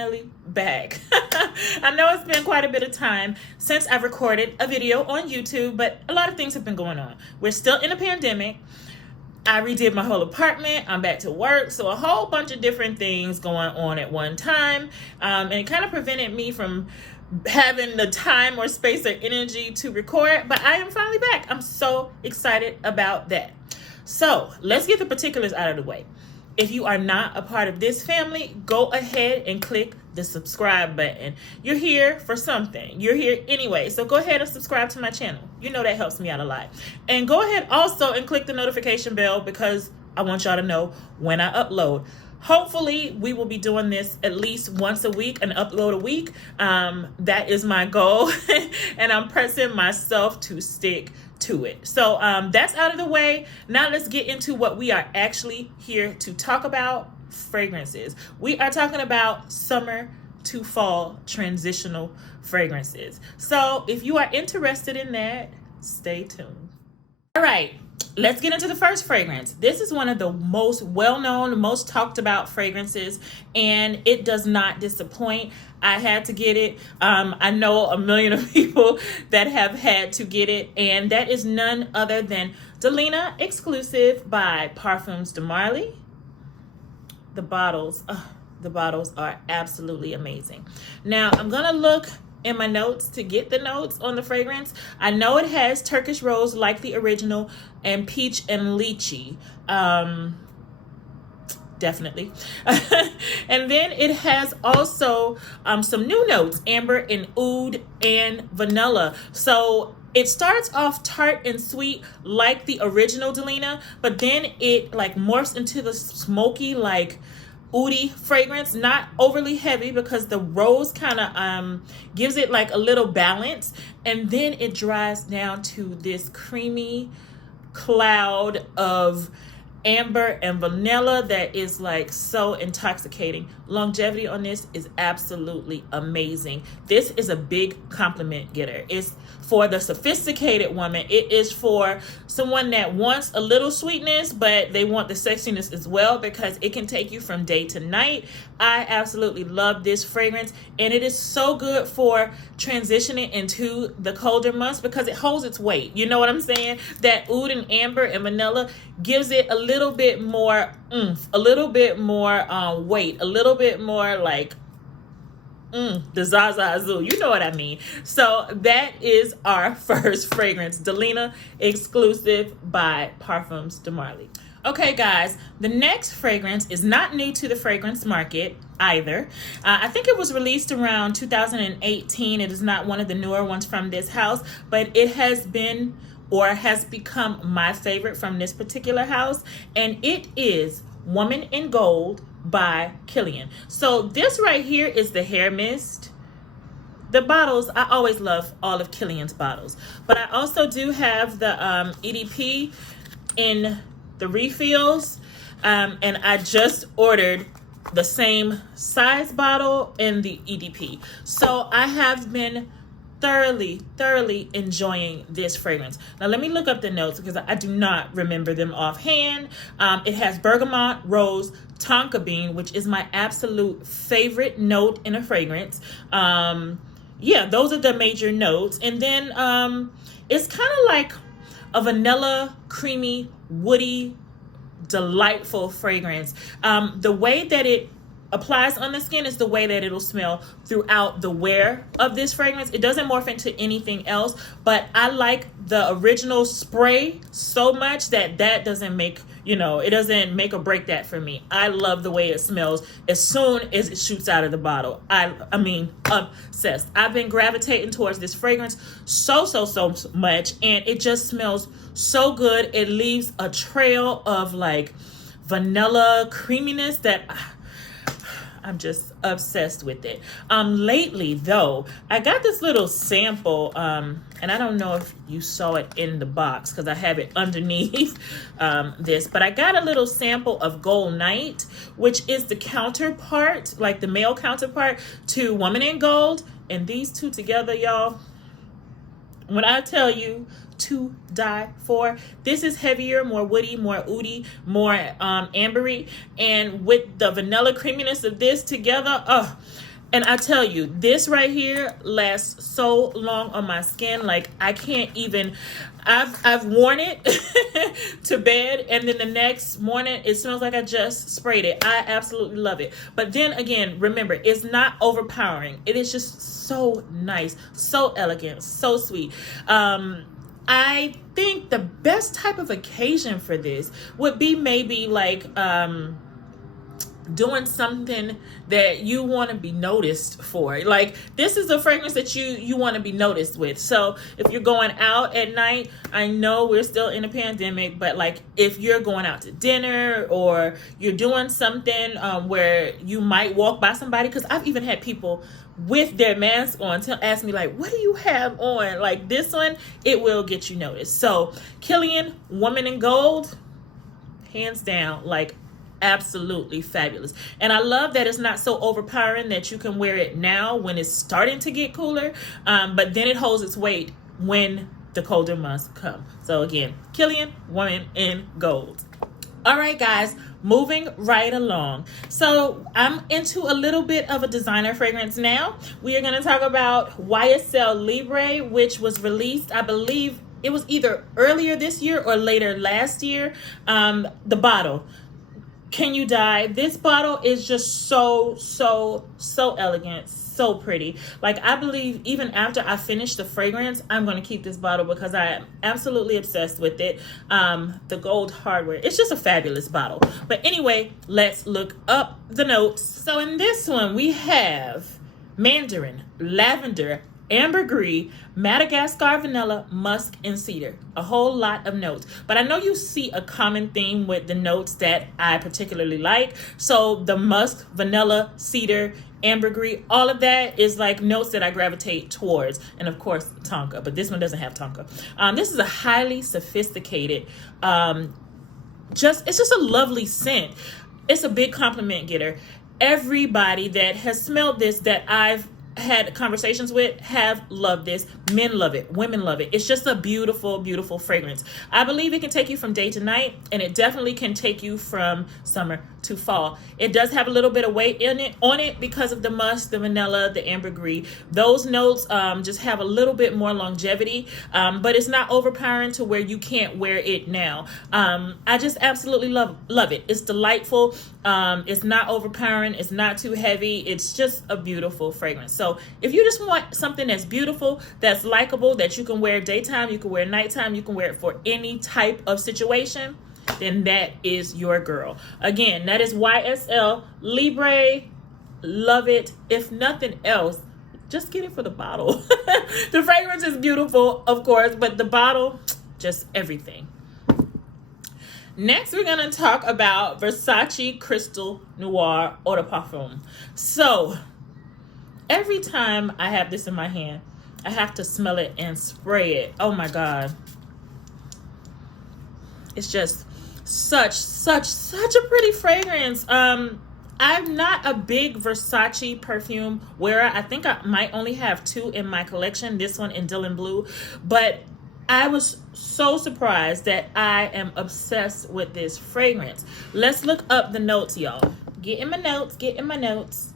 finally back. I know it's been quite a bit of time since I've recorded a video on YouTube, but a lot of things have been going on. We're still in a pandemic. I redid my whole apartment. I'm back to work. So a whole bunch of different things going on at one time. And it kind of prevented me from having the time or space or energy to record, but I am finally back. I'm so excited about that. So let's get the particulars out of the way. If you are not a part of this family, go ahead and click the subscribe button. You're here for something. You're here anyway. So go ahead and subscribe to my channel. You know that helps me out a lot. And go ahead also and click the notification bell because I want y'all to know when I upload. Hopefully, we will be doing this at least once a week, an upload a week. That is my goal. And I'm pressing myself to stick to it. So that's out of the way. Now let's get into what we are actually here to talk about: fragrances. We are talking about summer to fall transitional fragrances. So if you are interested in that, stay tuned. All right, let's get into the first fragrance. This is one of the most well-known, most talked about fragrances, and it does not disappoint. I had to get it. I know a million of people that have had to get it, and that is none other than Delina Exclusif by Parfums de Marly. The bottles are absolutely amazing. Now, I'm gonna look in my notes to get the notes on the fragrance. I know it has Turkish rose like the original and peach and lychee. Definitely. And then it has also some new notes: amber and oud and vanilla. So it starts off tart and sweet like the original Dalina, but then it like morphs into the smoky, like oudy fragrance, not overly heavy because the rose kind of gives it like a little balance, and then it dries down to this creamy cloud of amber and vanilla that is like so intoxicating. Longevity on this is absolutely amazing. This is a big compliment getter. It's for the sophisticated woman. It is for someone that wants a little sweetness, but they want the sexiness as well, because it can take you from day to night. I absolutely love this fragrance, and it is so good for transitioning into the colder months because it holds its weight. You know what I'm saying? That oud and amber and vanilla gives it a little bit more oomph, a little bit more weight, a little bit more like the Zaza Azul. You know what I mean? So that is our first fragrance, Delina Exclusif by Parfums de Marly. Okay, guys, the next fragrance is not new to the fragrance market either. I think it was released around 2018. It is not one of the newer ones from this house, but it has been or has become my favorite from this particular house, and it is Woman in Gold by Kilian. So this right here is the hair mist. The bottles, I always love all of Kilian's bottles, but I also do have the EDP in the refills, and I just ordered the same size bottle in the EDP. So I have been thoroughly enjoying this fragrance. Now let me look up the notes because I do not remember them offhand. It has bergamot, rose, tonka bean, which is my absolute favorite note in a fragrance. Yeah, those are the major notes. And then it's kind of like a vanilla, creamy, woody, delightful fragrance. The way that it applies on the skin is the way that it'll smell throughout the wear of this fragrance. It doesn't morph into anything else, but I like the original spray so much that that doesn't make, it doesn't make or break that for me. I love the way it smells as soon as it shoots out of the bottle. I mean, obsessed. I've been gravitating towards this fragrance so much, and it just smells so good. It leaves a trail of like vanilla creaminess that I'm just obsessed with it. Lately though, I got this little sample, and I don't know if you saw it in the box because I have it underneath this, but I got a little sample of Gold Night, which is the counterpart, like the male counterpart to Woman in Gold. And these two together, y'all, when I tell you to die for, this is heavier, more woody, more oudy, more ambery, and with the vanilla creaminess of this together, And I tell you, this right here lasts so long on my skin. Like, I can't even, I've worn it to bed, and then the next morning it smells like I just sprayed it. I absolutely love it. But then again, remember, it's not overpowering. It is just so nice, so elegant, so sweet. I think the best type of occasion for this would be maybe like doing something that you want to be noticed for. Like, this is a fragrance that you want to be noticed with. So if you're going out at night, I know we're still in a pandemic, but like if you're going out to dinner or you're doing something where you might walk by somebody, because I've even had people with their mask on ask me like, what do you have on? Like, this one, it will get you noticed. So Kilian Woman in Gold, hands down, like, absolutely fabulous. And I love that it's not so overpowering that you can wear it now when it's starting to get cooler, but then it holds its weight when the colder months come. So again, Kilian Woman in Gold. All right, guys, moving right along. So I'm into a little bit of a designer fragrance now. We are going to talk about YSL Libre, which was released, I believe it was either earlier this year or later last year. The bottle, can you die? This bottle is just so elegant, so pretty. Like, I believe even after I finish the fragrance, I'm going to keep this bottle because I am absolutely obsessed with it. The gold hardware, it's just a fabulous bottle. But anyway, let's look up the notes. So in this one, we have mandarin, lavender, ambergris, Madagascar vanilla, musk, and cedar. A whole lot of notes. But I know you see a common theme with the notes that I particularly like. So the musk, vanilla, cedar, ambergris, all of that is like notes that I gravitate towards. And of course, Tonka. But this one doesn't have Tonka. This is a highly sophisticated, it's just a lovely scent. It's a big compliment getter. Everybody that has smelled this that I've had conversations with have loved this. Men love it, women love it. It's just a beautiful fragrance. I believe it can take you from day to night, and it definitely can take you from summer to fall. It does have a little bit of weight on it because of the musk, the vanilla, the ambergris. Those notes just have a little bit more longevity, but it's not overpowering to where you can't wear it now. I just absolutely love it. It's delightful. It's not overpowering. It's not too heavy. It's just a beautiful fragrance. So if you just want something that's beautiful, that's likable, that you can wear daytime, you can wear nighttime, you can wear it for any type of situation, then that is your girl. Again, that is YSL Libre. Love it. If nothing else, just get it for the bottle. The fragrance is beautiful, of course, but the bottle, just everything. Next, we're going to talk about Versace Crystal Noir Eau de Parfum. So every time I have this in my hand, I have to smell it and spray it. Oh my God. It's just such a pretty fragrance. I'm not a big Versace perfume wearer. I think I might only have 2 in my collection, this one and Dylan Blue, but I was so surprised that I am obsessed with this fragrance. Let's look up the notes, y'all. Get in my notes.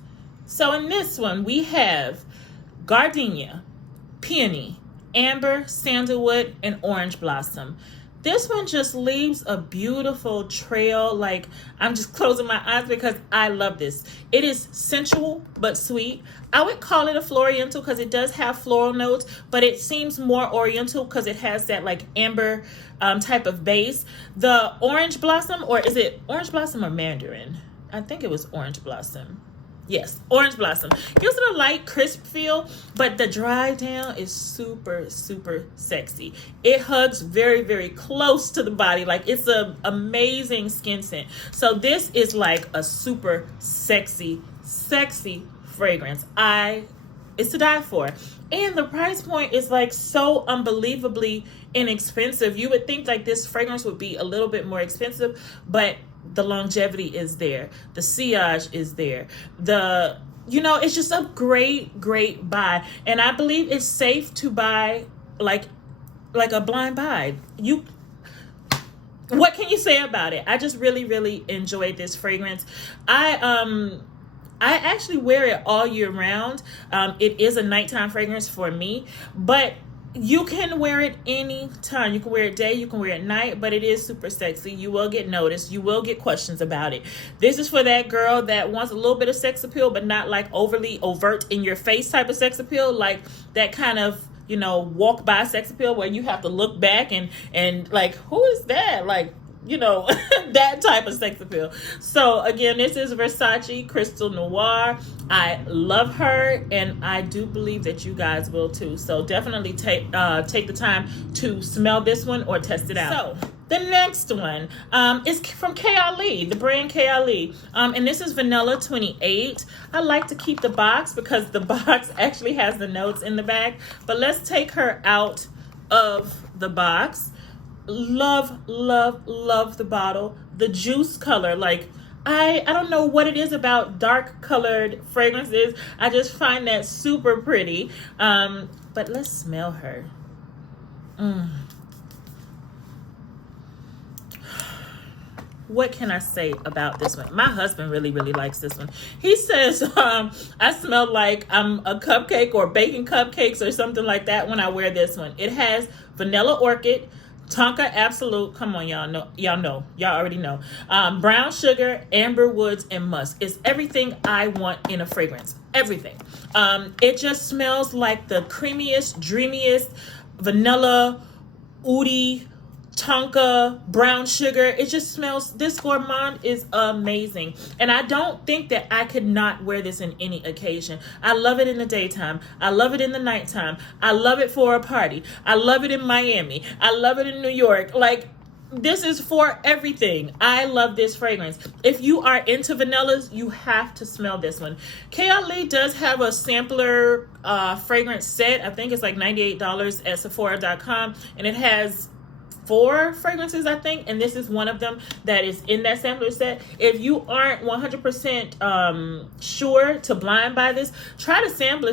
So in this one, we have gardenia, peony, amber, sandalwood, and orange blossom. This one just leaves a beautiful trail. Like, I'm just closing my eyes because I love this. It is sensual but sweet. I would call it a floriental because it does have floral notes, but it seems more oriental because it has that like amber type of base. The orange blossom, or is it orange blossom or mandarin? I think it was orange blossom. Yes, orange blossom. Gives it a light, crisp feel, but the dry down is super sexy. It hugs very close to the body. Like, it's an amazing skin scent. So this is like a super sexy fragrance. It's to die for. And the price point is like so unbelievably inexpensive. You would think like this fragrance would be a little bit more expensive, but the longevity is there. The sillage is there. It's just a great buy. And I believe it's safe to buy like a blind buy. What can you say about it? I just really enjoyed this fragrance. I actually wear it all year round. It is a nighttime fragrance for me, but you can wear it any time. You can wear it day, you can wear it night, but it is super sexy. You will get noticed. You will get questions about it. This is for that girl that wants a little bit of sex appeal, but not like overly overt in your face type of sex appeal, like that kind of, you know, walk by sex appeal where you have to look back and like, who is that? Like, you know, that type of sex appeal. So again, this is Versace Crystal Noir. I love her, and I do believe that you guys will too. So definitely take the time to smell this one or test it out. So the next one is from KLE, the brand KLE. And this is Vanilla 28. I like to keep the box because the box actually has the notes in the back. But let's take her out of the box. Love, love, love the bottle. The juice color, like, I don't know what it is about dark colored fragrances. I just find that super pretty. But let's smell her. What can I say about this one? My husband really, really likes this one. He says I smell like I'm a cupcake or baking cupcakes or something like that when I wear this one. It has vanilla orchid, Tonka Absolute, come on, y'all already know. Brown sugar, amber woods, and musk. It's everything I want in a fragrance. Everything. It just smells like the creamiest, dreamiest vanilla, oudi, Tonka, brown sugar. It just smells, this gourmand is amazing. And I don't think that I could not wear this in any occasion. I love it in the daytime. I love it in the nighttime. I love it for a party. I love it in Miami. I love it in New York. Like, this is for everything. I love this fragrance. If you are into vanillas, you have to smell this one. KLE does have a sampler fragrance set. I think it's like $98 at Sephora.com. And it has 4 fragrances, I think, and this is one of them that is in that sampler set. If you aren't 100% sure to blind buy this, try the sampler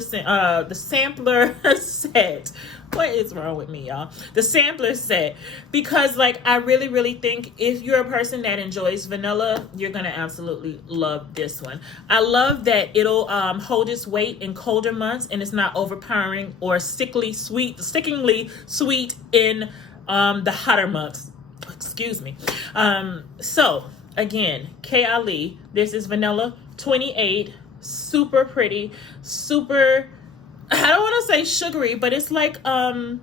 set. What is wrong with me, y'all? The sampler set, because like I really, really think if you're a person that enjoys vanilla, you're gonna absolutely love this one. I love that it'll hold its weight in colder months, and it's not overpowering or stickingly sweet in the hotter months. Excuse me. So again, KLE, this is Vanilla 28, super pretty, super, I don't want to say sugary, but it's like how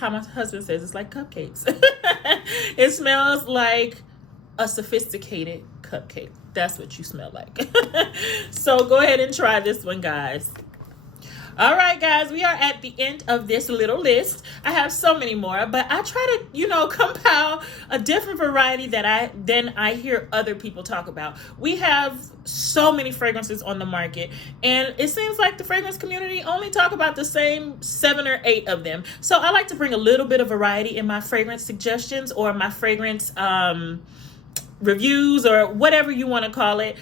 my husband says, it's like cupcakes. It smells like a sophisticated cupcake. That's what you smell like. So go ahead and try this one, guys. All right, guys, we are at the end of this little list. I have so many more, but I try to, you know, compile a different variety that I hear other people talk about. We have so many fragrances on the market, and it seems like the fragrance community only talk about the same 7 or 8 of them. So I like to bring a little bit of variety in my fragrance suggestions or my fragrance reviews or whatever you want to call it.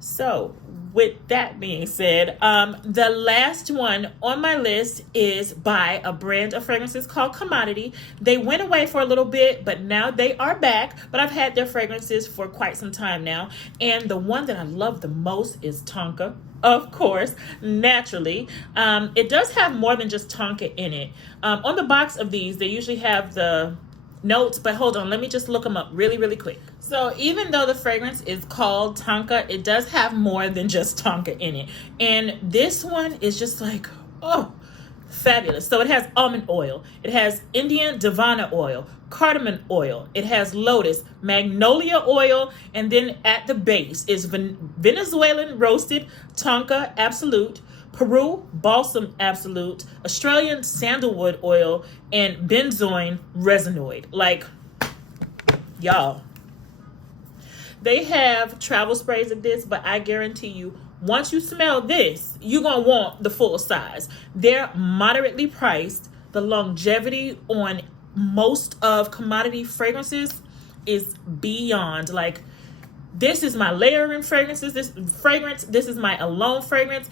So with that being said, the last one on my list is by a brand of fragrances called Commodity. They went away for a little bit, but now they are back. But I've had their fragrances for quite some time now. And the one that I love the most is Tonka. Of course, naturally. It does have more than just Tonka in it. On the box of these, they usually have the notes, but hold on, let me just look them up really, really quick. So even though the fragrance is called Tonka, it does have more than just Tonka in it. And this one is just like, oh, fabulous. So it has almond oil, it has Indian Davana oil, cardamom oil, it has lotus, magnolia oil, and then at the base is Venezuelan roasted Tonka Absolute, Peru Balsam Absolute, Australian sandalwood oil, and benzoin resinoid. Like, y'all, they have travel sprays of this, but I guarantee you, once you smell this, you're gonna want the full size. They're moderately priced. The longevity on most of Commodity fragrances is beyond. Like, this is my layering fragrances. This is my alone fragrance.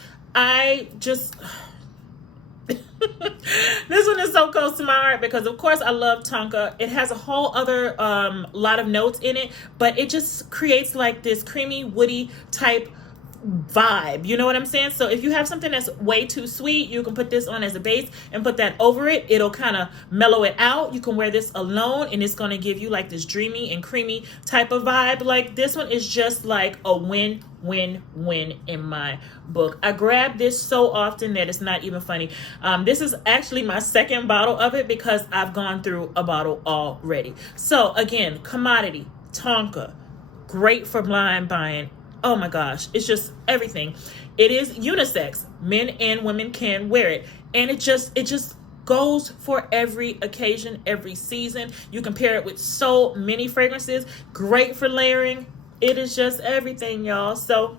This one is so close to my heart because, of course, I love Tonka. It has a whole other lot of notes in it, but it just creates like this creamy, woody type vibe. You know what I'm saying? So if you have something that's way too sweet, you can put this on as a base and put that over it. It'll kind of mellow it out. You can wear this alone and it's going to give you like this dreamy and creamy type of vibe. Like this one is just like a win in my book. I grab this so often that it's not even funny. This is actually my second bottle of it because I've gone through a bottle already. So again, commodity, Tonka, great for blind buying. Oh my gosh, it's just everything. It is unisex. Men and women can wear it. And it just goes for every occasion, every season. You can pair it with so many fragrances. Great for layering. It is just everything, y'all. So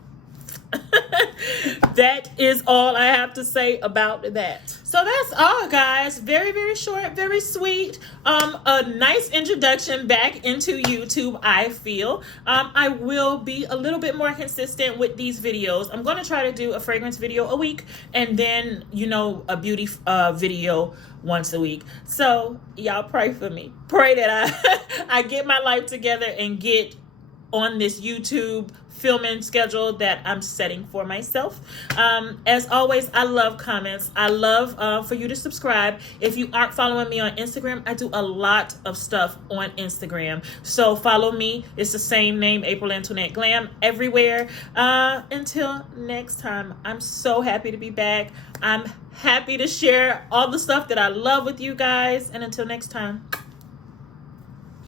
that is all I have to say about that. So that's all, guys. Very, very short, very sweet. A nice introduction back into YouTube, I feel. I will be a little bit more consistent with these videos. I'm going to try to do a fragrance video a week and then, you know, a beauty video once a week. So y'all pray for me. Pray that I get my life together and get on this YouTube filming schedule that I'm setting for myself. As always, I love comments. I love for you to subscribe. If you aren't following me on Instagram, I do a lot of stuff on Instagram. So follow me. It's the same name, April Antoinette Glam, everywhere. Until next time, I'm so happy to be back. I'm happy to share all the stuff that I love with you guys. And until next time.